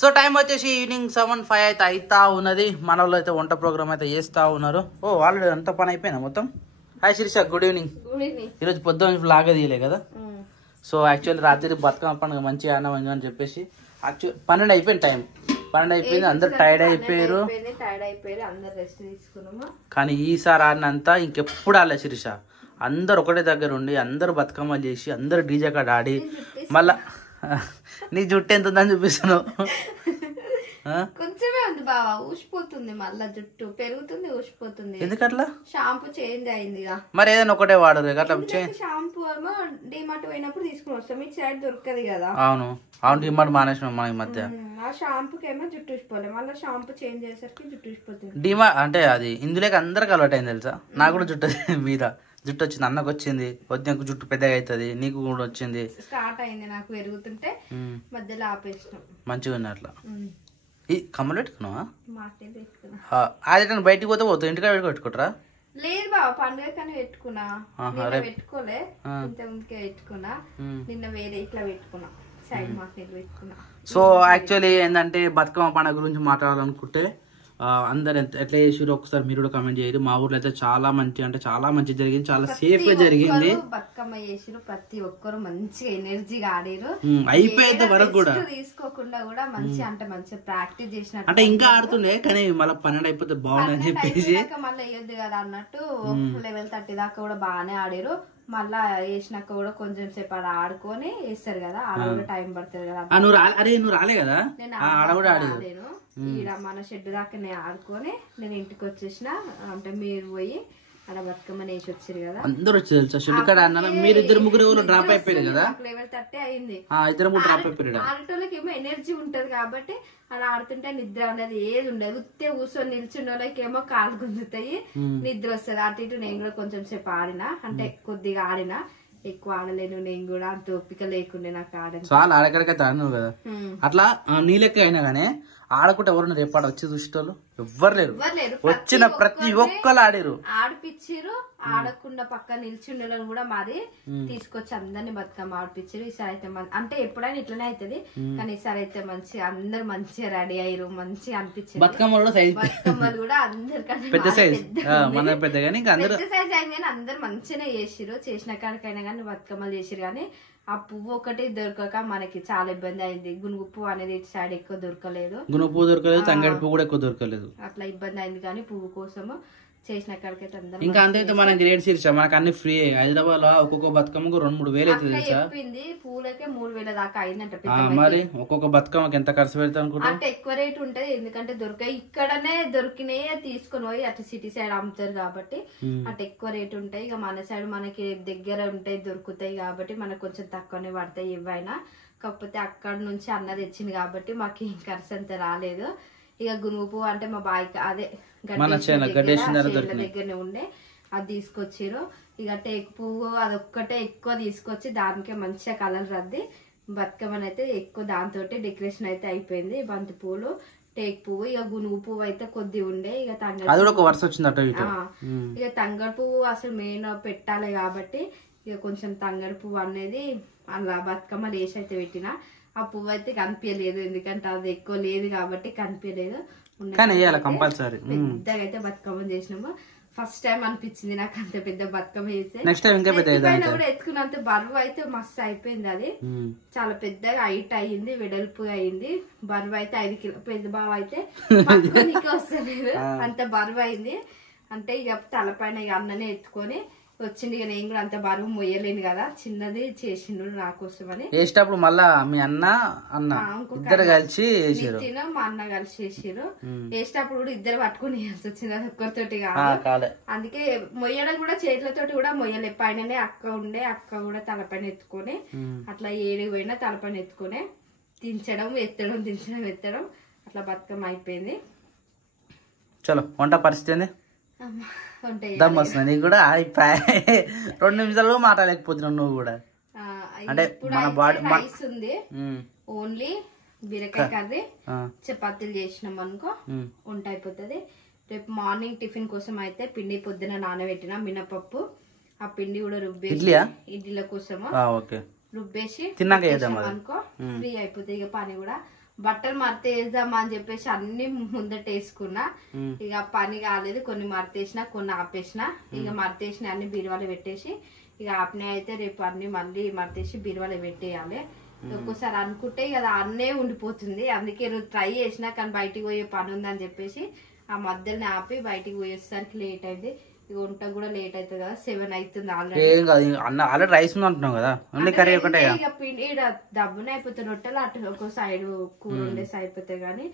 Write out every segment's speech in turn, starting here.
So time వచ్చేసి evening 7:05 అయితే అవుతా ఉన్నది. మన వాళ్ళు అయితే వంట ప్రోగ్రామ్ అయితే చేస్తా ఉన్నారు. ఓ వాళ్ళు అంత పని అయిపోయినా మొత్తం. Hi Sirisha, good evening. ఈరోజు పొద్దున్న లాగా తీయలే కదా. సో యాక్చువల్లీ రాత్రి బతుకమ్మ పండుగ మంచిగా ఆడినాం అని చెప్పేసి యాక్చువల్ 12 అయిపోయింది, టైం 12 అయిపోయింది. అందరు టైర్డ్ అయిపోయారు. కానీ ఈసారి ఆడినంతా ఇంకెప్పుడు ఆడలే శిరీష. అందరు ఒకటే దగ్గర ఉండి అందరు బతుకమ్మలు చేసి అందరు డీజే కాడ ఆడి మళ్ళా నీ జుట్టు ఎంత ఉందని చూపిస్తున్నావు. కొంచెమే ఉంది బావా, ఊసిపోతుంది. మళ్ళా జుట్టు పెరుగుతుంది, ఊసిపోతుంది. ఎందుకట్లా? షాంపూ చేంజ్ అయింది. మరి ఏదైనా ఒకటే వాడరు. షాంపూ ఏమో డిమార్ట్ పోయినప్పుడు తీసుకుని వస్తాం, మీ సైడ్ దొరకదు కదా. అవును అవును, డిమార్ట్ మానేసినాం మన ఈ మధ్య. ఆ షాంపూకి ఏమో జుట్టు ఊసిపోలే, మళ్ళీ షాంపూ చేంజ్ చేసేసరికి జుట్టు ఊసిపోతుంది. డిమార్ట్ అంటే అది ఇందులోకి అందరికి అలవాటు అయింది తెలుసా. నాకు కూడా జుట్టు మీద జుట్టు వచ్చింది, అన్నకు వచ్చింది, వద్దు జుట్టు పెద్దగా అవుతుంది, నీకు కూడా వచ్చింది. స్టార్ట్ అయింది నాకు పెరుగుతుంటే, మధ్యలో ఆపేసినాం. మంచిగా ఉంది అట్లా. ఈ కమ్మలు పెట్టుకున్నావా? మాకే పెట్టుకున్నా. అది బయటికి పోతే పోతావు, ఇంటికాడ పెట్టుకుంటారా? లేదు బాబా, పండుగ కానీ పెట్టుకున్నా. పెట్టుకోలే, ఇంత ముందుకే పెట్టుకున్నా. నిన్న వేరే ఇట్లా పెట్టుకున్నా, సైడ్ మాకే పెట్టుకున్నా. సో యాక్చువల్లీ ఏంటంటే బతుకమ్మ పండుగ గురించి మాట్లాడాలనుకుంటే అందరు ఎట్లా చేసారు ఒకసారి మీరు కూడా కమెంట్ చేయరు. మా ఊర్లో అయితే చాలా మంచి అంటే చాలా మంచి జరిగింది, చాలా సేఫ్ గా జరిగింది. బతుకమ్మ చేసారు, ప్రతి ఒక్కరు మంచిగా ఎనర్జీగా ఆడారు. అయిపోయేంత వరకు కూడా తీసుకోకుండా కూడా మంచి అంటే మంచిగా ప్రాక్టీస్ చేసినట్టు. అంటే ఇంకా ఆడుతుండే కానీ మళ్ళీ 12 అయిపోతే బాగుందని చెప్పేసి మళ్ళీ వేయొద్దు కదా అన్నట్టు లెవెల్ 30 దాకా కూడా బాగానే ఆడారు. మళ్ళా వేసినాక కూడా కొంచెం సేపు ఆడ ఆడుకొని వేస్తారు కదా, ఆడ కూడా టైం పడుతుంది కదా. నువ్వు రాలే కదా, నేను ఈడ మన షెడ్ దాకా నేను ఆడుకొని నేను ఇంటికి వచ్చేసిన. అంటే మీరు పోయి అలా బతుకమ్మని వేసి వచ్చారు కదా, అందరూ వచ్చి తెలుసా షెడ్ కాడ అన్నారు. మీరు ఇద్దరు ముగ్గురు డ్రాప్ అయిపోయారు కదా, లెవెల్ 30 అయింది. ఇద్దరు ముగ్గురు డ్రాప్ అయిపోయారు. ఆడటోళ్ళకి ఏమో ఎనర్జీ ఉంటది కాబట్టి అలా ఆడుతుంటే నిద్ర అనేది ఏది ఉండదు. ఉత్తే కూర్చొని నిల్చున్న వాళ్ళకి ఏమో కాళ్ళు గుంజుతాయి, నిద్ర వస్తుంది. అటు ఇటు నేను కూడా కొంచెం సేపు ఆడినా, అంటే కొద్దిగా ఆడినా, ఎక్కువ ఆడలేను. నేను కూడా అంత ఓపిక లేకుండే నాకు ఆడను. చాలా ఆడకడికైతే ఆడినావు కదా. అట్లా నీ లెక్క అయినా గానీ ఆడకుంటే ఎవరు రేపాడ వచ్చి చూసేటోళ్ళు ఎవ్వరు లేరు. వచ్చిన ప్రతి ఒక్కరు ఆడారు, ఆడిపిచ్చిరు. ఆడకుండా పక్క నిల్చుండే కూడా మాది తీసుకొచ్చి అందరిని బతుకమ్మ ఆడిపించారు. ఈసారి అయితే అంటే ఎప్పుడైనా ఇట్లనే అవుతుంది, కానీ ఈసారి అయితే మంచిగా అందరు మంచిగా రెడీ అయ్యారు, మంచిగా అనిపించింది. బతుకమ్మలు కూడా అందరికంటే పెద్ద సైజ్ పెద్ద సైజ్ అయింది కానీ అందరు మంచిగానే చేసిరు. చేసిన కాడికైనా కానీ బతుకమ్మలు చేసిరు. కానీ ఆ పువ్వు ఒకటి దొరకక మనకి చాలా ఇబ్బంది అయింది. గునుగు పువ్వు అనేది ఇటు సైడ్ ఎక్కువ దొరకలేదు, గునుగు పువ్వు దొరకలేదు, తంగడి పువ్వు కూడా ఎక్కువ దొరకలేదు. అట్లా ఇబ్బంది అయింది. కానీ పువ్వు కోసము చేసిన కాడికైతే అందరూ ఇంకా అంతే. మన గ్రేట్ సిరీస్ మనకు అన్ని ఫ్రీ. హైదరాబాద్ లో ఒక్కొక్క బతుకమ్మకు 2-3 వేలు అవుతుంది చెప్పింది. పూలకే 3,000 దాకా అయిందంట. మరి ఒక్కొక్క బతుకమ్మకి ఎంత ఖర్చు పెడతా అనుకుంటా. అంటే ఎక్కువ రేటు ఉంటది, ఎందుకంటే దొరికాయి ఇక్కడనే దొరికినాయి తీసుకొని పోయి అటు సిటీ సైడ్ అమ్ముతారు కాబట్టి అటు ఎక్కువ రేటు ఉంటాయి. ఇక మన సైడ్ మనకి దగ్గర ఉంటాయి, దొరుకుతాయి కాబట్టి మనకు కొంచెం తక్కువనే పడతాయి ఇవైనా. కాకపోతే అక్కడ నుంచి అన్న తెచ్చింది కాబట్టి మాకు ఏం ఖర్చు అంత రాలేదు. ఇక గునుగు పువ్వు అంటే మా బాయ్ అదే దగ్గరనే ఉండే అది తీసుకొచ్చారు. ఇక టేకు పువ్వు అదొక్కటే ఎక్కువ తీసుకొచ్చి దానికే మంచిగా కలర్ రద్ది బతుకమ్మని అయితే ఎక్కువ దాంతో డెకరేషన్ అయితే అయిపోయింది. బంతి పువ్వులు, టేక్ పువ్వు, ఇక గునుగు పువ్వు అయితే కొద్ది ఉండే. ఇక తంగడి ఇక తంగడి పువ్వు అసలు మెయిన్ పెట్టాలి కాబట్టి ఇక కొంచెం తంగడి పువ్వు అనేది అలా బతుకమ్మలు వేసి అయితే పెట్టిన. ఆ పువ్వు అయితే కనిపించలేదు, ఎందుకంటే అది ఎక్కువ లేదు కాబట్టి కనిపించలేదు. పెద్దగా అయితే బతుకమ్మ చేసినాము. ఫస్ట్ టైం అనిపించింది నాకు అంత పెద్ద బతుకమ్మ చేస్తే. కూడా ఎత్తుకున్నంత బరువు అయితే మస్తు అయిపోయింది. అది చాలా పెద్దగా హైట్ అయ్యింది, వెడల్పు అయింది. బరువు అయితే 5 కిలో. పెద్ద బావ అయితే వస్తలేదు, అంత బరువు అయింది. అంటే ఇక తలపైన ఇక అన్ననే ఎత్తుకొని వచ్చింది. ఇక నేను కూడా అంత బరువు మొయ్యలేను కదా, చిన్నది చేసిండు నా కోసం అని. వేసేటప్పుడు మళ్ళా మీ అన్న ఇద్దరు కలిసి మా అన్న కలిసి చేసిరు. వేసేటప్పుడు కూడా ఇద్దరు పట్టుకుని వేయాల్సి వచ్చింది, అది ఒక్కరితోటి కాదు. అందుకే మొయ్యడం కూడా చేతులతోటి కూడా మొయ్యలే. పైననే అక్క ఉండే, అక్క కూడా తలపైన ఎత్తుకొని అట్లా ఏడికి పోయినా తలపైన ఎత్తుకొని దించడం ఎత్తడం, దించడం ఎత్తడం, అట్లా బతుకమ్మ అయిపోయింది. చలో వంట పరిస్థితి దమ్ వస్తుంది నీకు కూడా. 2 నిమిషాలు మాట్లాడలేకపోతున్నావు నువ్వు కూడా. అంటే మన బాడీ ఉంది. ఓన్లీ బీరకాయ కర్రీ, చపాతీలు చేసినాం అనుకో వంట అయిపోతుంది. రేపు మార్నింగ్ టిఫిన్ కోసం అయితే పిండి పొద్దున నానబెట్టిన మినపప్పు, ఆ పిండి కూడా రుబ్బేసి ఇడ్లీల కోసము రుబ్బేసి అనుకో ఫ్రీ అయిపోతుంది. ఇక పని కూడా బట్టలు మడతేద్దామా అని చెప్పేసి అన్ని ముందట వేసుకున్నా. ఇక పని కాలేదు, కొన్ని మడతేసిన కొన్ని ఆపేసిన. ఇక మడతేసిన అన్ని బీరువాలో పెట్టేసి ఇక ఆపనే అయితే రేపు అన్ని మళ్ళీ మడతేసి బీరువాలో పెట్టేయాలి. ఒక్కోసారి అనుకుంటే ఇక అన్నే ఉండిపోతుంది. అందుకే రోజు ట్రై చేసినా కానీ బయటికి పోయే పని ఉందని చెప్పేసి ఆ మధ్యలో ఆపి బయటికి పోయేసరికి లేట్ అయింది. ఇక వంట కూడా లేట్ అవుతుంది కదా, 7 అవుతుంది ఆల్రెడీ రైస్ అంటున్నావు కదా. ఇక పిండి దబ్బునే అయిపోతుంది. రొట్టెలు అటు ఒక సైడ్ కూర వండేసి అయిపోతాయి కానీ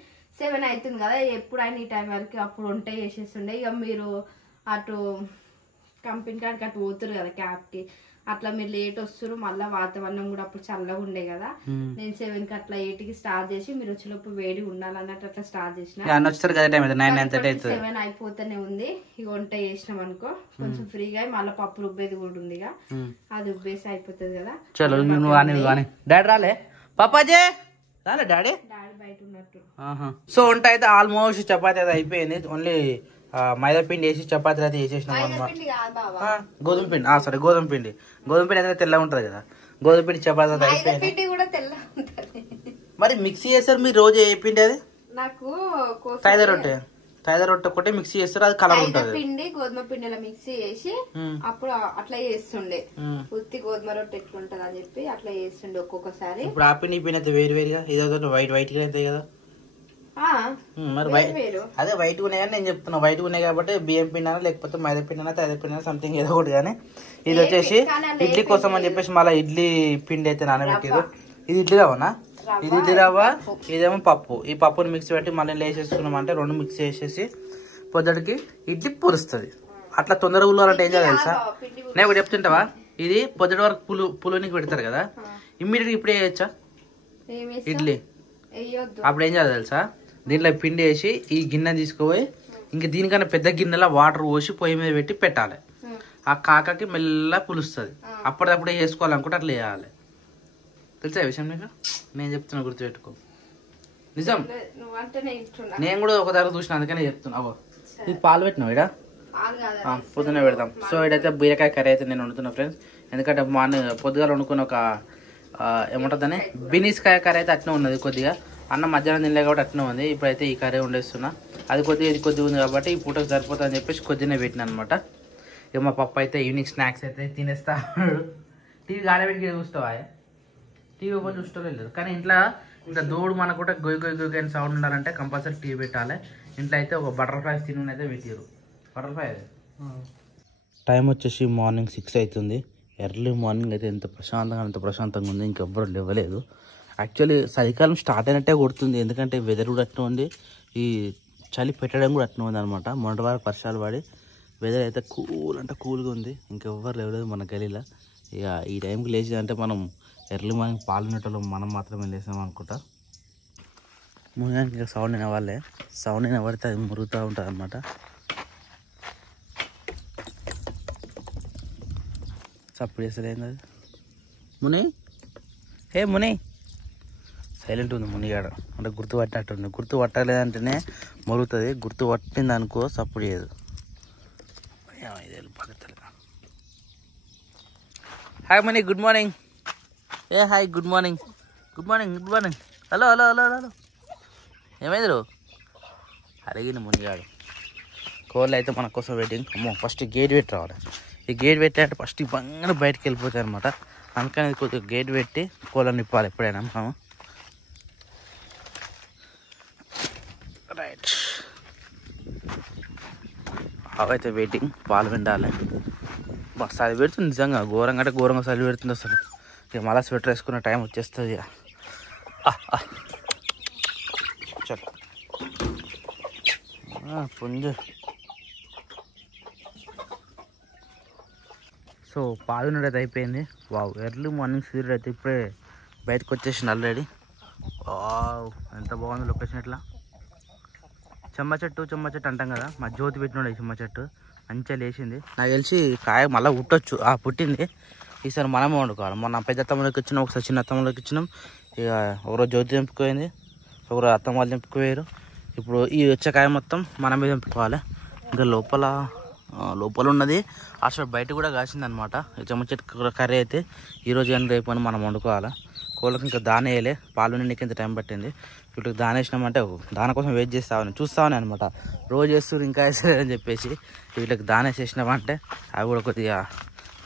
7 అవుతుంది కదా. ఎప్పుడైనా ఈ టైం వరకు అప్పుడు వంట చేసేస్తుండే. ఇక మీరు అటు కంపెనీ కాడికి అటు పోతురు కదా క్యాబ్ కి, అట్లా మీరు లేట్ వస్తారు. మళ్ళీ వాతావరణం కూడా అప్పుడు చల్లగా ఉండే కదా. నేను 7 కి అట్లా 8 కి స్టార్ట్ చేసి మీరు వచ్చేలోపు వేడి ఉండాలన్నట్టు అట్లా స్టార్ట్ చేసిన. 7 అయిపోతూనే ఉంది. ఇక వంట చేసినాం అనుకో కొంచెం ఫ్రీగా, మళ్ళీ పప్పు రుబ్బేది కూడా ఉంది. ఇక అది ఉబ్బేసి అయిపోతుంది కదా. డాడీ రాలే, పాపాజీ రాలే, డాడీ బయట ఉన్నట్టు. సో వంట అయితే ఆల్మోస్ట్ చపాతీ అయితే అయిపోయింది. ఓన్లీ మైదా పిండి వేసి చపాతీలు అయితే వేసేసినాం అనమాట. గోధుమ పిండి, సరే గోధుమ పిండి అయితే తెల్లగా ఉంటది కదా. గోధుమ పిండి చపాతీ అయితే అయిపోయింది. మరి మిక్సీ చేస్తారు మీరు రోజు ఏ పిండి? అది నాకు తైద రొట్టె ఒకటి మిక్సీ చేస్తారు, అది కలర్ ఉంటుంది. పిండి గోధుమ పిండిలో మిక్సీ చేసి అప్పుడు అట్లా చేస్తుండే. ఉత్తి గోధుమ రొట్టె ఎట్లుంటది అని చెప్పి అట్లా చేస్తుండే ఒక్కొక్కసారి. ఇప్పుడు ఆ పిండి పిండి అయితే వేరు వేరుగా, ఇదో వైట్ గా అవుతాయి కదా. మరి అదే వైట్ ఉన్నాయి కానీ నేను చెప్తున్నా, వైట్ ఉన్నాయి కాబట్టి బియ్యం పిండి లేకపోతే మైదా పిండి తైద పిండి సంథింగ్ ఏదో ఒకటి. కానీ ఇది వచ్చేసి ఇడ్లీ కోసం అని చెప్పేసి మళ్ళీ ఇడ్లీ పిండి అయితే నానబెట్టారు. ఇది ఇడ్లీ రవ్వనా? ఇది ఇడ్లీ రవ్వ, ఇదేమో పప్పు. ఈ పప్పుని మిక్సీ పెట్టి మళ్ళీ వేసేసుకున్నాం అంటే 2 మిక్స్ చేసేసి పొద్దుటికి ఇడ్లీ పులుస్తుంది. అట్లా తొందరగా ఉల్లాలంటే ఏం చేయాలి తెలుసా? నేను ఒకటి చెప్తుంటావా, ఇది పొద్దుటి వరకు పులునికి పెడతారు కదా, ఇమ్మీడియట్ గా ఇప్పుడే వేయచ్చా ఇడ్లీ? అప్పుడు ఏం చేయాలి తెలుసా, దీంట్లో పిండి వేసి ఈ గిన్నె తీసుకుపోయి ఇంక దీనికన్నా పెద్ద గిన్నెలో వాటర్ పోసి పొయ్యి మీద పెట్టి పెట్టాలి. ఆ కాకకి మెల్ల పులుస్తుంది. అప్పటికప్పుడే చేసుకోవాలనుకుంటే అట్లా వేయాలి. తెలుసా విషయం నీకు? నేను చెప్తున్నా, గుర్తుపెట్టుకో. నిజం, నేను కూడా ఒక దగ్గర చూసిన, అందుకనే చెప్తున్నా. ఇది పాలు పెట్టినావు ఇడ, పొద్దున్న పెడతాం. సో ఇడైతే బీరకాయ కర్రీ అయితే నేను వండుతున్నా ఫ్రెండ్స్. ఎందుకంటే మార్నింగ్ పొద్దుగా వండుకున్న ఒక ఏముంటుందని బీనీస్కాయ కర్రీ అయితే అట్నే ఉన్నది. కొద్దిగా అన్నం మధ్యాహ్నం తినలే కాబట్టి అట్నే ఉంది. ఇప్పుడైతే ఈ కర్రీ వండేస్తున్నా. అది కొద్దిగా ఇది కొద్దిగా ఉంది కాబట్టి ఈ పూటకు సరిపోతుంది అని చెప్పేసి కొద్దినే పెట్టిన అనమాట. ఇక మా పప్పు అయితే ఈవినింగ్ స్నాక్స్ అయితే తినేస్తా. టీవీ గాడబెట్టి చూస్తావా? టీవీ ఒకటి చూస్తలేదు. కానీ ఇంట్లో ఇంకా దోడు మనకు కూడా గొయ్యి గొయ్యి సౌండ్ ఉండాలంటే కంపల్సరీ టీవీ పెట్టాలి. ఇంట్లో అయితే ఒక బటర్ఫ్లైస్ తిని అయితే పెట్టారు. బటర్ఫ్లై టైం వచ్చేసి మార్నింగ్ 6 అవుతుంది. ఎర్లీ మార్నింగ్ అయితే ఎంత ప్రశాంతంగా ఉంది. ఇంకెవ్వరు లేవలేదు. యాక్చువల్లీ చలికాలం స్టార్ట్ అయినట్టే కొడుతుంది. ఎందుకంటే వెదర్ కూడా అట్లా ఉంది, ఈ చలి పెట్టడం కూడా అట్లా ఉంది అనమాట. మొన్నటి వారు వర్షాలు పడి వెదర్ అయితే కూల్గా ఉంది. ఇంకెవ్వరు లేవలేదు మన గలీలో. ఇక ఈ టైంకి లేచిందంటే మనం ఎర్లీ మార్నింగ్ పాలు నెట్టలో మనం మాత్రమే లేసాం అనుకుంటా. మునిగానికి ఇక సౌండ్ అయిన వాళ్ళే, సౌండ్ అయిన పడితే అది మురుగుతూ ఉంటుంది అనమాట. సప్పుడు చేస్తుంది ఏంది అది? ముని సైలెంట్ ఉంది మునిగాడ, అంటే గుర్తుపట్టినట్టుంది. గుర్తు పట్టలేదంటేనే మరుగుతుంది, గుర్తు పట్టింది అనుకో సప్పుడు చేయదు. హాయ్ ముని, good morning. Hi, good morning. Hello. ఏమైంది రో? అడిగింది మునిగాడు. కోళ్ళు అయితే మన కోసం వెయిటింగ్. అమ్మో, ఫస్ట్ గేట్ పెట్టి రావాలి. ఈ గేట్ పెట్టాలంటే ఫస్ట్ ఈ బంగారు బయటకు వెళ్ళిపోతాయి అనమాట. అందుకని కొద్దిగా గేట్ పెట్టి కోళ్ళని నింపాలి ఎప్పుడైనా మనం. రైట్, అవైతే వెయిటింగ్, పాలు పిండాలి. బస్ చలి పెడుతుంది నిజంగా, ఘోరంగా అంటే ఘోరంగా చలి పెడుతుంది అసలు. ఇక మళ్ళీ స్వెటర్ వేసుకునే టైం వచ్చేస్తుంది. ఇక చలో పుంజు. సో పాలు అయితే అయిపోయింది. వావ్, ఎర్లీ మార్నింగ్ సూర్యుడు అయితే ఇప్పుడే బయటకు వచ్చేసింది ఆల్రెడీ. వావ్, ఎంత బాగుంది లొకేషన్. ఇట్లా చెమ్మ చెట్టు అంటాం కదా, మా జ్యోతి పెట్టినాడు చెమ్మ చెట్టు. మంచిగా లేచింది. నాకు తెలిసి కాయ మళ్ళీ పుట్టొచ్చు. పుట్టింది. ఈసారి మనమే వండుకోవాలి. మొన్న పెద్ద తమ్ముడికి ఇచ్చినాం, ఒకసారి చిన్న తమ్ముడికి ఇచ్చినాం. ఇక ఒకరోజు జ్యోతి తెంపుకోయింది, ఒకరోజు అత్తమ్మ వాళ్ళు తెంపుకోయారు. ఇప్పుడు ఈ వచ్చే కాయ మొత్తం మనమే తెంపుకోవాలి. ఇంకా లోపల ఉన్నది అసలు బయట కూడా కాసింది అనమాట. చెమ్మ చెట్టు కర్రీ అయితే ఈరోజు కానీ రేపు అని మనం వండుకోవాలి. కోళ్ళకి ఇంకా దాన వేయలే, పాలు నిండికి ఇంత టైం పట్టింది. వీటికి దాన వేసినామంటే దాని కోసం వెయిట్ చేస్తామని చూస్తామని అనమాట. రోజు వేస్తారు ఇంకా వేస్తారని చెప్పేసి వీటికి దాన వేసేసినామంటే అవి కూడా కొద్దిగా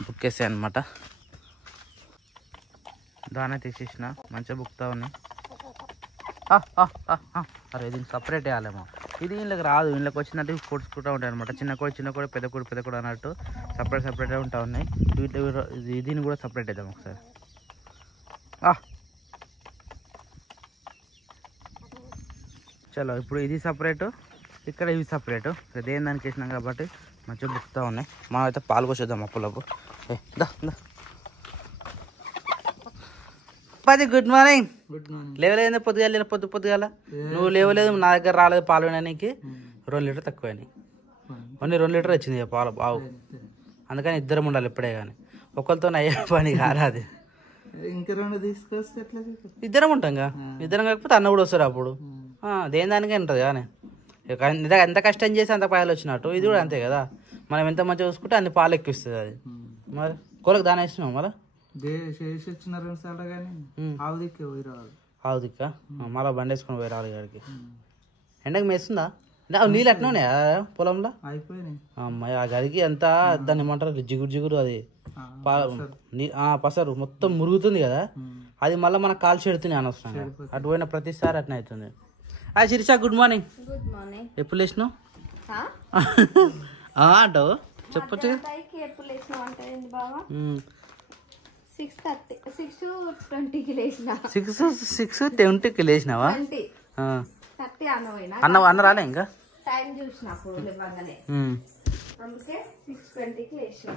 బుక్కేస్తాయి అనమాట. దాన తీసేసిన మంచిగా బుక్తా ఉన్నాయి. అరే దీనికి సపరేట్ వేయాలేమో, ఇది వీళ్ళకి రాదు. వీళ్ళకి వచ్చినట్టు పొడుచుకుంటూ ఉంటాయి అనమాట. చిన్న కూడా పెద్ద కూడా అన్నట్టు సపరేట్గా ఉంటా ఉన్నాయి. దీన్ని కూడా సపరేట్ వేద్దాం ఒకసారి. చలో ఇప్పుడు ఇది సపరేటు, ఇక్కడ ఇవి సపరేటు. దేని దానికి వేసినాం కాబట్టి మంచిగా బుక్తా ఉన్నాయి. మనం అయితే పాలు పోసేద్దాం అప్పులపు. Good morning. లేవలేదు పొద్దుగాల, పొద్దుగాల నువ్వు లేవలేదు, నా దగ్గర రాలేదు పాలు నీకు. 2 లీటర్ తక్కువైనాయి, ఓన్లీ 2 లీటర్ వచ్చింది పాలు బావు. అందుకని ఇద్దరం ఉండాలి ఎప్పుడే కానీ, ఒకరితో అయ్యే పని కాదు. ఇంకా 2 తీసుకొస్తే ఇద్దరం ఉంటాం, ఇద్దరం కాకపోతే అన్న కూడా వస్తారు అప్పుడు. దేని దానికే ఉంటుంది కానీ, ఎంత కష్టం చేసి అంత పాలు వచ్చినట్టు ఇది కూడా అంతే కదా. మనం ఎంత మంచిగా చూసుకుంటే అన్ని పాలు ఎక్కిస్తుంది అది. మరి కోళ్ళకి దాని వేసినాం మళ్ళీ వచ్చిన 2 సార్లు కానీ ఆవుదిక్కి పోయి రావాలి. ఆవుదిక్క మళ్ళీ బండి వేసుకొని పోయి రావాలి గాడికి. ఎండకి మేస్తుందా? నీళ్ళు అట్నే ఉన్నాయా పొలంలో? అయిపోయినాయి అమ్మాయి ఆ గడికి అంతా దాన్ని ఏమంటారు జిగురు అది పసరు మొత్తం మురుగుతుంది కదా. అది మళ్ళీ మనకు కాల్ చెడుతున్నాయి అనవసరంగా. అటు పోయిన ప్రతిసారి అట్నే అవుతుంది. Sirisha good morning. Good morning. ఎప్పుడు లేచినావు అంటావు చెప్పచ్చు. 6:20కి లేచిన. 6:20కి లేచినావా? అన్న రాలే ఇంకా టైం చూసినప్పుడు అందుకే 6:20కి లేచిన.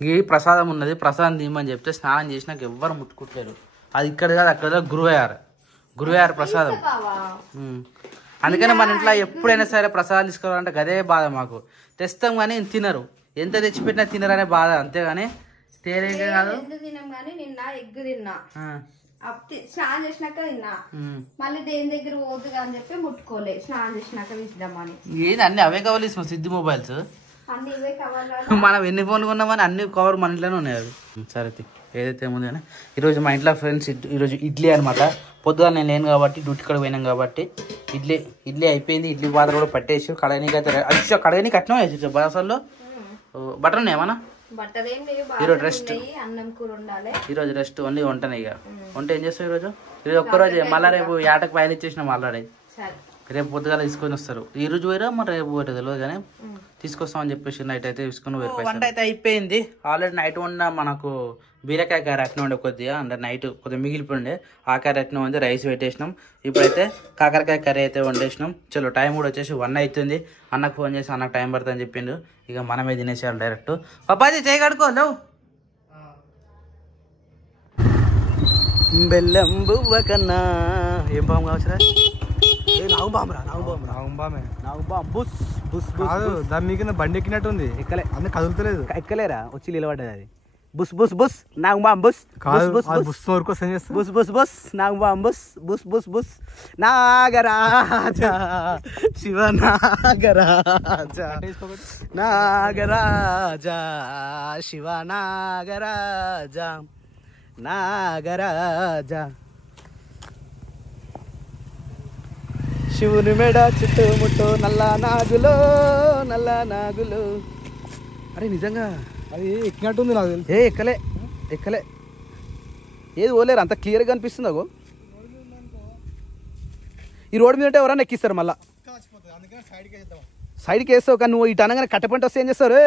ఈ ప్రసాదం ఉన్నది, ప్రసాదం తీయమని చెప్తే స్నానం చేసినాక ఎవ్వరు ముట్టుకుంటలేరు. అది ఇక్కడ కాదు అక్కడ గురువారు ప్రసాదం. అందుకని మన ఇంట్లో ఎప్పుడైనా సరే ప్రసాదాలు తీసుకోవాలంటే గదే బాధ మాకు. తెస్తాం కానీ తినరు, ఎంత తెచ్చిపెట్టినా తినరనే బాధ. అంతేగాని తేలిక కాదు. నిన్న ఎగ్ తిన్నా, స్నానం చేసినాక తిన్నా. మళ్ళీ దేని దగ్గర పోదుగా అని చెప్పి ముట్టుకోలే, స్నానం చేసినాక తీద్దామని. ఏంది అన్ని అవే కవర్లు ఇస్తాం సిద్ధి మొబైల్స్. అన్ని ఇవే కవర్లు. మనం ఎన్ని ఫోన్లు కొన్నామని అన్ని కవర్ మన ఇంట్లోనే ఉన్నాయి అవి. సరే ఏదైతే ఏముంది కానీ ఈరోజు మా ఇంట్లో ఫ్రెండ్స్ ఈరోజు ఇడ్లీ అనమాట. పొద్దుగా నేను లేను కాబట్టి డ్యూటీ కూడా పోయినాం కాబట్టి ఇడ్లీ అయిపోయింది. ఇడ్లీ పాత్ర కూడా పట్టేసి కడగనీకి అయితే అది కడగనీకి అట్నే వేసి బసల్లో బటర్ ఉన్నాయేమన్నా. ఈరోజు రెస్ట్, ఈరోజు రెస్ట్ ఓన్లీ వంటనే. ఇక వంట ఏం చేస్తావు ఈరోజు ఒక్కరోజు, మళ్ళీ రేపు ఏటకు పైన ఇచ్చేసినాం ఆల్రెడీ. రేపు పొద్దుగాల తీసుకొని వస్తారు. ఈ రోజు పోయిరా మరి రేపు పోయిరా తెలియదు కానీ తీసుకొస్తామని చెప్పేసి నైట్ అయితే తీసుకుని వంట అయితే అయిపోయింది. ఆల్రెడీ నైట్ వండిన మనకు బీరకాయ కర్రీ అట్నే ఉండే కొద్దిగా, అంటే నైట్ కొద్దిగా మిగిలిపోయిండే. ఆ కర్రీ అట్నే ఉంది, రైస్ పెట్టేసినాం. ఇప్పుడైతే కాకరకాయ కర్రీ అయితే వండేసినాం. చలో టైం కూడా వచ్చేసి 1 అవుతుంది. అన్నకు ఫోన్ చేసి అన్నకు టైం పడుతుందని చెప్పిండు. ఇక మనమే తినేసేయాలి డైరెక్ట్. పప్పాజీ చేయగడుకో లేవు. బెల్లం బువ్వ కన్నా ఏం బాగు కావచ్చురా? దాని మీకు బండి ఎక్కినట్టుంది. ఎక్కలే, అన్నీ కదులుతలేదు. ఎక్కలేరా, వచ్చి నిలబడ్డది అది. బుస్ బుస్ బుస్ నాగబాం బుస్ బుస్ వరకు వస్తాం చేస్తా. బుస్ బుస్ బుస్ నాగబాం బుస్ బుస్ బుస్ బుస్ నాగరాజా శివ నాగరాజా నాగరాజా శివ నాగరాజా నాగరాజా. శివుని మెడ చుట్టుముట్టు నల్ల నాగులు. అరే నిజంగా అది ఎక్కినట్టుంది నాకు తెలుసు. ఎక్కలే ఏది ఓలేరు, అంత క్లియర్గా కనిపిస్తుంది. అగో ఈ రోడ్డు మీద ఉంటే ఎవరన్నా ఎక్కిస్తారు మళ్ళా. సైడ్కి వేస్తావు కానీ నువ్వు ఇటు అనగానే కట్టెపంట వస్తే ఏం చేస్తారు?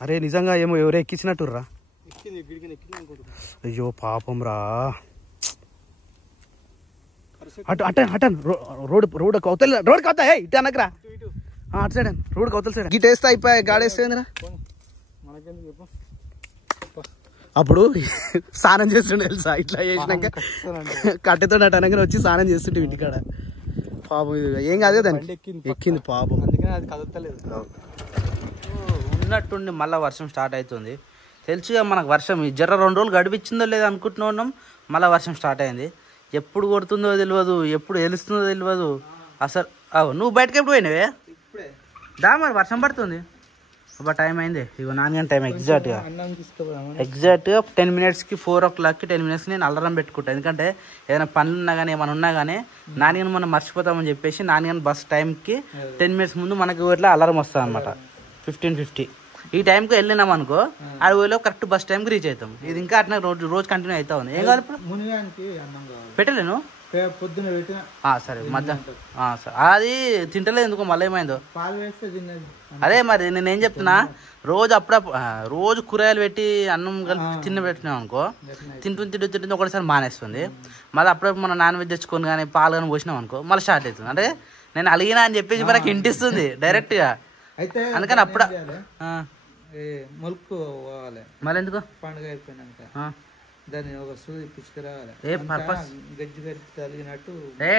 అరే నిజంగా ఏమో ఎవరో ఎక్కించినట్టుర్రా. అయ్యో పాపం రా. అటన్ రోడ్ కవుతలే, రోడ్ కవుతా ఇటు అనకరా. అటు సైడ్ రోడ్ కవుతల సైడ్ గిట్ వేస్తా అయిపోయి గాడేస్తుందిరా. అప్పుడు స్నానం చేస్తుండే తెలుసా, ఇట్లా చేసినాక కట్టెతో అటు అనగానే వచ్చి స్నానం చేస్తుంటే ఇంటికాడ. పాపం ఏం కాదు కదా ఎక్కింది పాపం. అది కదులుతలేదు. ఉన్నట్టుండి మళ్ళీ వర్షం స్టార్ట్ అవుతుంది. తెలుసుగా మనకు వర్షం జర్ర 2 రోజులు గడిపించిందో లేదో అనుకుంటున్నా ఉన్నాం. మళ్ళీ వర్షం స్టార్ట్ అయింది. ఎప్పుడు కొడుతుందో తెలియదు, ఎప్పుడు వెలుస్తుందో తెలియదు అసలు. నువ్వు బయటకి ఎప్పుడు పోయినావే? దా మరి వర్షం పడుతుంది. అబ్బా టైం అయింది ఇగో 4 గంటల టైం ఎగ్జాక్ట్గా అన్నం తీసుకోపోదామా? 10 minutesకి 4 o'clockకి 10 minutesకి నేను అలారం పెట్టుకుంటాను. ఎందుకంటే ఏదైనా పనులు ఉన్నా కానీ ఏమైనా ఉన్నా కానీ నాన్నగాని మనం మర్చిపోతామని చెప్పేసి నాన్నగాని బస్ టైంకి 10 minutes ముందు మనకు ఇట్లా అలారం వస్తుంది అనమాట. 15:50 ఈ టైంకి వెళ్ళినాం అనుకో అడవిలో కరెక్ట్ బస్ టైంకి రీచ్ అవుతాం. ఇది ఇంకా అట్లా రోజు కంటిన్యూ అవుతా ఉంది. ఏం కాదు ఇప్పుడు మునిగానికి అన్నం కావాలి. పెట్టలేను పొద్దున పెట్టిన సరే మధ్యాహ్నం సరే అది తింటలేదు ఎందుకో మళ్ళీ ఏమైందో పాలు వేస్తే తిన్నది. అదే మరి నేనేం చెప్తున్నా రోజు రోజు కూరగాయలు పెట్టి అన్నం కలిపి పెట్టినాం అనుకో తింటుంది ఒకటిసారి మానేస్తుంది. మళ్ళీ అప్పుడప్పుడు మనం నాన్ వెజ్ తెచ్చుకొని కానీ పాలు కానీ పోసినాం అనుకో మళ్ళీ స్టార్ట్ అవుతుంది. అంటే నేను అలిగినా అని చెప్పేసి మనకి ఇంటిస్తుంది డైరెక్ట్గా. అయితే అందుకని అప్పుడు మొలుపు పోవాలి మళ్ళీ ఎందుకు పండుగ అయిపోయినాక దాన్ని ఒక సూది పిచ్చుకురావాలి. ఏ పర్పస్ గజ్జి గజ్జి తగినట్టు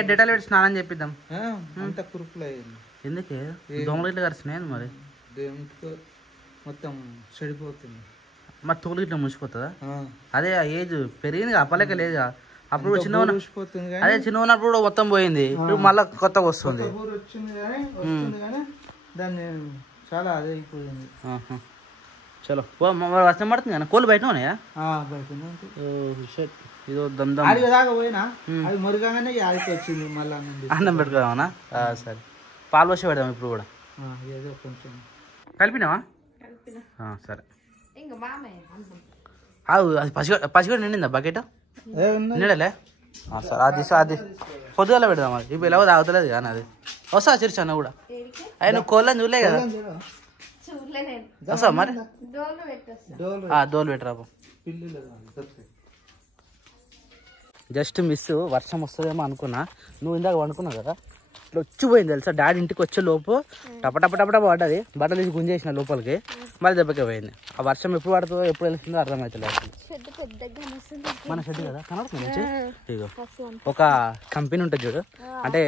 డెటాల్ పెట్టి స్నానం చెప్పిద్దాం. అంత కురుపులు అయ్యింది. ఎందుకే దోమలు ఇట్లా కరిచినాయి మరి దేవునితో మొత్తం చెడిపోతుంది. మరి తోలు ఇట్లా ముసిపోతుందా? అదే ఏజ్ పెరిగింది అప్పలేక లేదు. అప్పుడు చిన్న అదే చిన్న ఉన్నప్పుడు మొత్తం పోయింది. ఇప్పుడు మళ్ళీ కొత్తగా వస్తుంది. వచ్చింది కానీ దాన్ని చాలా అదే అయిపోయింది. చలో వర్షం పడుతుంది కానీ కోళ్ళు బయట ఉన్నాయా? ఇదో దమ్దమ్ దాకా పోయినా అది మురిగానే ఆడికి వచ్చింది. మళ్ళీ అన్నం పెట్టుకోదామన్నా? సరే పాలు పోసి పెడదాం ఇప్పుడు కూడా. ఏదో కొంచెం కలిపినావా? సరే అది పసిగడ నిండిందా బకెట్? నిండలే? సరే అది పొద్దుగల పెడదాం. అది ఇప్పుడు ఎలా తాగుతలేదు కానీ అది వస్తా చిరుచు అన్న కూడా. అయ్యి నువ్వు కోళ్ళని చూడలే కదా? వస్తా మరి డోలు పెట్టరా. జస్ట్ మిస్ వర్షం వస్తుందేమో అనుకున్నా. నువ్వు ఇందాక వండుకున్నావు కదా ఇట్లా వచ్చిపోయింది తెలుసా. డాడీ ఇంటికి వచ్చే లోపు టప పడ్డది. బట్టలు తీసి గుంజేసిన లోపలికి మళ్ళీ దెబ్బకే పోయింది. ఆ వర్షం ఎప్పుడు పడుతుందో ఎప్పుడు వెళ్తుందో అర్థమవుతుంది. మన షెడ్ కదా కనబడుతుంది. ఇగో ఒక కంపెనీ ఉంటుంది చూడు. అంటే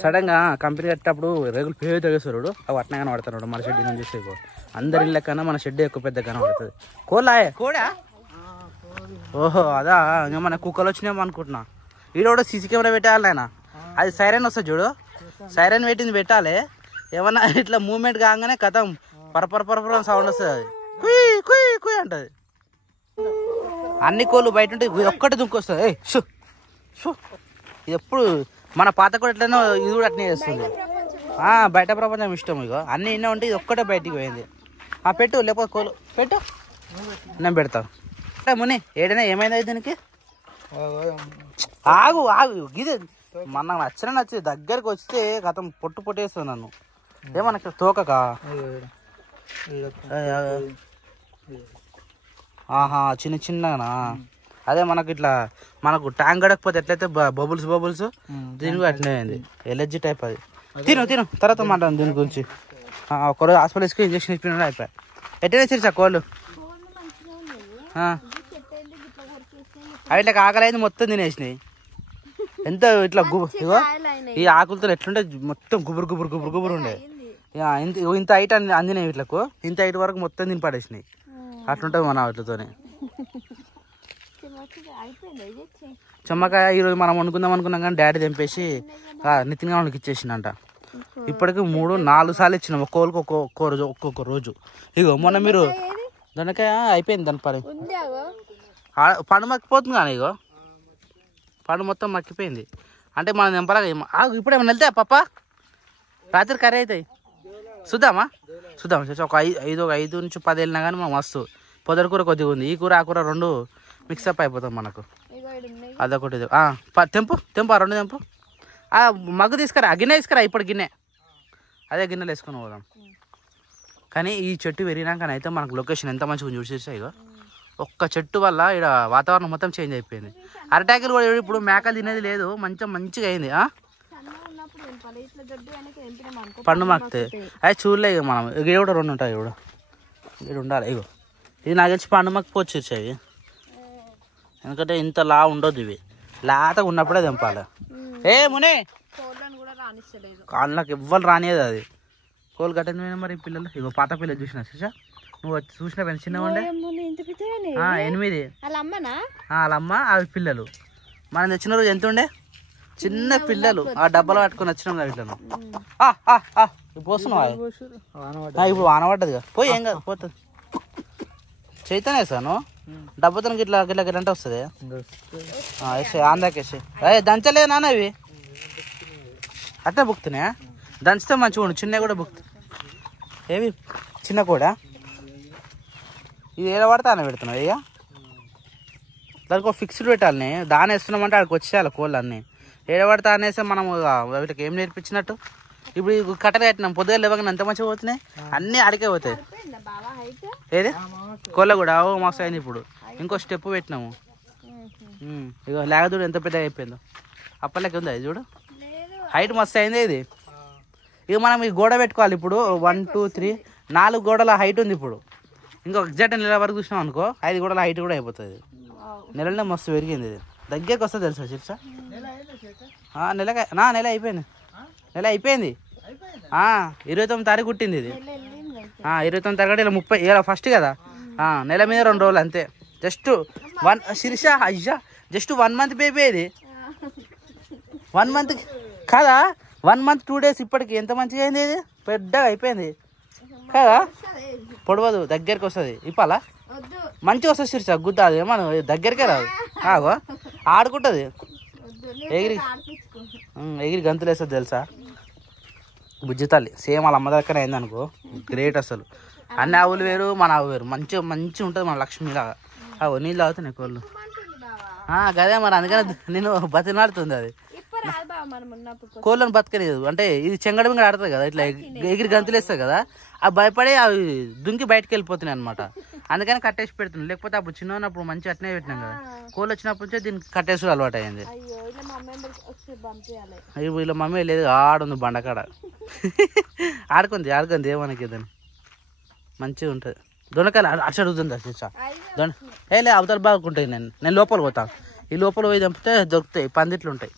సడన్ గా కంపెనీ కట్టేటప్పుడు రేగులు పేరు తెగేస్తాడు. అవి అట్నగానే పడతాడు మన షెడ్ నుంచి చూస్తే. అందరి ఇళ్ళ కన్నా మన షెడ్ ఎక్కువ పెద్ద కనబడుతుంది. కోడా? ఓహో అదా. ఇంకా మన కుక్కలు వచ్చినాయేమో అనుకుంటున్నా. ఈడ కూడా సీసీ కెమెరా పెట్టాలి ఆయన. అది సైరన్ వస్తుంది చూడు. సైరన్ పెట్టాలి. ఏమన్నా ఇట్లా మూవ్మెంట్ కాగానే కథం పరపర సౌండ్ వస్తుంది. అది కుయ్ కుయ్ కుయ్ అంటది. అన్ని కోళ్ళు బయట ఉంటే ఒక్కటి దుంకొస్తుంది. ఇది ఎప్పుడు మన పాత కూడా ఎట్లనో ఇది కూడా అట్నే చేస్తుంది. బయట ప్రపంచం ఇష్టం. ఇగో అన్ని ఇన్నే ఉంటే ఇది ఒక్కటే బయటికి పోయింది. పెట్టు లేకపోతే కోళ్ళు పెట్టు నేను పెడతాను. ముని ఏడైనా ఏమైంది దీనికి? ఆగు గిది మన నచ్చి దగ్గరికి వస్తే గతం పొట్టేస్తుంది నన్ను. ఏమన్నా తోకకా? చిన్నగానా? అదే మనకి ఇట్లా మనకు ట్యాంక్ గడకపోతే ఎట్లయితే బబుల్స్ దీని కూడా అట్లనే అయింది. ఎలర్జీ టైప్ అది. తిను తర్వాత మాట్లాడు దీని గురించి. ఒకరోజు హాస్పిటల్స్కి ఇంజక్షన్ ఇచ్చినా అయిపోయి. ఎట్లయినా చిరుచా కోళ్ళు అవి ఇట్లా ఆకలి మొత్తం తినేసినాయి. ఎంత ఇట్లా ఇగో ఈ ఆకులతో ఎట్లుంటే మొత్తం గుబురు ఉండే. ఇంత హైట్ అందినాయి వీటిలకు. ఇంత హైట్ వరకు మొత్తం తిని పడేసినాయి. అట్లుంటుంది మన వాటితోనే. చెమ్మకాయ ఈరోజు మనం వండుకుందాం అనుకున్నాం కానీ డాడీ తెంపేసి నితిన్ వాళ్ళకి ఇచ్చేసిందంట. ఇప్పటికి 3-4 సార్లు ఇచ్చినాం. ఒక్కోళ్ళకి ఒక్కొక్క రోజు. ఇగో మొన్న మీరు దొండకాయ అయిపోయింది దాని పని. పండు మక్కిపోతుంది కానీ ఇగో పండు మొత్తం మక్కిపోయింది. అంటే మనం తెంపలాగా ఇప్పుడు ఏమైనా వెళ్తాయా పప్ప? రాత్రి కర్రీ అవుతాయి. చూద్దాం ఒక 5 నుంచి 10 వెళ్ళినా కానీ మనం మస్తు. పొదటి కూర కొద్దిగా ఉంది. ఈ కూర ఆ కూర 2 మిక్సప్ అయిపోతాం మనకు. అదొకటి తెంపు ఆ 2 తెంపు. మగ్గు తీసుకురా. గిన్నె తీసుకురా. ఇప్పుడు గిన్నె అదే గిన్నెలు వేసుకొని పోదాం. కానీ ఈ చెట్టు పెరిగినాకనైతే మనకు లొకేషన్ ఎంత మంచిగా చూసేసాయి. ఇగో ఒక్క చెట్టు వల్ల ఇక్కడ వాతావరణం మొత్తం చేంజ్ అయిపోయింది. అరటాకులు కూడా ఇప్పుడు మేకలు తినేది లేదు. మంచిగా అయింది. పండు మాకుతే అది చూడలే. ఇక మనం ఇక కూడా 2 ఉంటాయి. ఇక్కడ ఉండాలి. ఇగో ఇది నాకు తెలిసి పండు మక్కిపోవచ్చు అవి. ఎందుకంటే ఇంత లా ఉండొద్దు. ఇవి లేతగా ఉన్నప్పుడే తెంపాలి. మునే కాళ్ళకి ఎవ్వరు రానియదు అది. కోళ్ళు కట్టిన మరి పిల్లలు. ఇగో పాత పిల్లలు చూసిన నువ్వు చూసిన చిన్నగా ఉండే 8 వాళ్ళ అమ్మ అవి పిల్లలు. మనం తెచ్చిన రోజు ఎంత ఉండే? చిన్న పిల్లలు ఆ డబ్బాలు పట్టుకొని వచ్చినాం కదా ఇట్లా పోస్తున్నావా ఇప్పుడు ఆనబడ్డది పోయి ఏం కాదు పోతుంది చైతన్య సాను డబ్బతో గిట్లా గిట్లా గిట్లా అంటే వస్తుంది ఆందాకేసి అదే దంచలేదు నాన్న ఇవి అట్లా బుక్తున్నాయా దంచితే మంచిగా ఉండు చిన్న కూడా బుక్ ఏవి చిన్న కూడా ఇది ఏదో పడితే అన్న పెడుతున్నావు అయ్యా దానికి ఒక ఫిక్స్డ్ పెట్టాలని దాని వేస్తున్నామంటే అక్కడికి వచ్చేయాలి కోళ్ళు అన్నీ ఏడబడితే అనేసి మనం వీటికి ఏం నేర్పించినట్టు ఇప్పుడు కట్టలు కట్టినాం పొద్దుగా లేవగానే ఎంత మంచిగా పోతున్నాయి అన్నీ అడిగే పోతాయి ఏది కోళ్ళ కూడా మస్తు అయింది ఇప్పుడు ఇంకో స్టెప్ పెట్టినాము ఇక లేక చూడు ఎంత పెద్దగా అయిపోయిందో అప్పలేక ఉంది అది చూడు హైట్ మస్తు అయింది ఇది ఇక మనం ఈ గోడ పెట్టుకోవాలి ఇప్పుడు 1 2 3 4 గోడల హైట్ ఉంది ఇప్పుడు ఇంకొక ఎగ్జాక్ట్ నెల వరకు చూసినాం అనుకో 5 గోడల హైట్ కూడా అయిపోతుంది నెలనే మస్తు పెరిగింది ఇది దగ్గరికి వస్తుంది తెలుసా చిరుసా నెల అయిపోయింది 29 తారీఖు పుట్టింది ఇది 29 తారీఖు ఇలా 30 ఇలా ఫస్ట్ కదా నెల మీద 2 రోజులు అంతే జస్ట్ 1 శిరీష అయ్యా జస్ట్ 1 మంత్ బేబీ ఇది 1 మంత్ కాదా 1 మంత్ 2 డేస్ ఇప్పటికి ఎంత మంచిగా అయింది ఇది పెద్దగా అయిపోయింది కదా పొడవదు దగ్గరికి వస్తుంది ఇప్పాలా మంచిగా వస్తుంది శిరీష గుద్ద అది మనం దగ్గరికే రాదు ఆడుకుంటుంది ఎగిరి గంతులు వేస్తుంది తెలుసా బుజ్జి తల్లి సేమ్ వాళ్ళ అమ్మ దగ్గర అయింది అనుకో గ్రేట్ అసలు అన్ని ఆవులు వేరు మన ఆవు వేరు మంచిగా ఉంటుంది మన లక్ష్మిలాగా నీళ్ళు తాగుతున్నాయి కోళ్ళు గదే మరి అందుకని నేను బతినాడుతుంది అది కోళ్ళను బతకలేదు అంటే ఇది చెంగడ బింగడ ఆడుతుంది కదా ఇట్లా ఎగిరి గంతులు వేస్తుంది కదా అవి భయపడి అవి దుంకి బయటకు వెళ్ళిపోతున్నాయి అనమాట అందుకని కట్టేసి పెడుతున్నాం లేకపోతే అప్పుడు చిన్న ఉన్నప్పుడు మంచిగా అట్నే పెట్టినాం కదా కోళ్ళు వచ్చినప్పటి నుంచే దీనికి కట్టేసి అలవాటు అయింది వీళ్ళ మమ్మీ లేదు ఆడుంది బండకాడ ఆడుకుంది ఏమనకి దాన్ని మంచిగా ఉంటుంది దొండకాయలు అటు అడుగుతుంది చూసా అవతల బాగుంటాయి నేను లోపల పోతాను ఈ లోపల పోయి చంపితే దొరుకుతాయి పందిట్లు ఉంటాయి